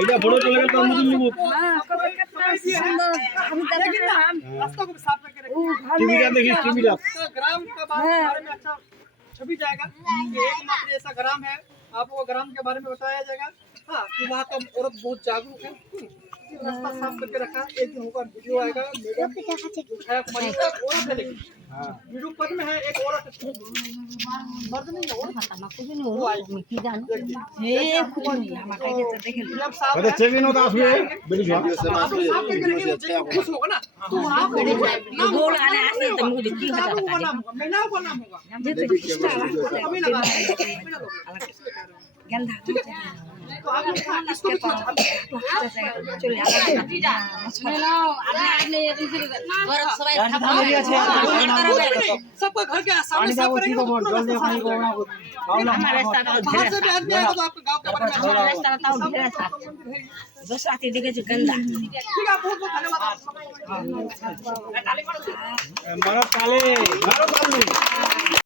এটা ফটো চলে গেল তো মুদিন নিব हां कब कितना सुंदर हम देखे हम रास्ता को भी साफ करके रखें। टीवी का देखिए टीवी का तो ग्राम के बारे में अच्छा छवि जाएगा कि एकमात्र ऐसा ग्राम है, आपको ग्राम के बारे में बताया जाएगा। हाँ कि वहाँ का औरत बहुत जागरूक है। रास्ता साफ करके रखा है। एक दिन होगा वीडियो आएगा, मैडम उठाया कुमारी औरत है, लेकिन वीडियो पद में है एक औरत मर्द नहीं है, औरत वो आएगी। हे कुनी हम काहे तो देखे ये आप साफ अरे चेक इन होता है बड़ी आप लोग साफ करके रखेंगे, वो खुश होगा ना। तो वहाँ पे नाम बोल आने आसे तो मुझे की किताबों होता का नाम होगा, महिलाओं का नाम होगा। ये तो किस्ता कभी लगा इसलिए कह रहा हूँ। गंदा तो आप लोग इसको भी चले सबका घर के सामने साफ करेंगे तो पूरा रास्ता साफ हो जाएगा। बाहर से भी आदमी आएगा तो आपके गांव के बारे में अच्छा रहेगा। दूसरा देखे जो गंदा ठीक है, बहुत बहुत धन्यवाद। मारो ताले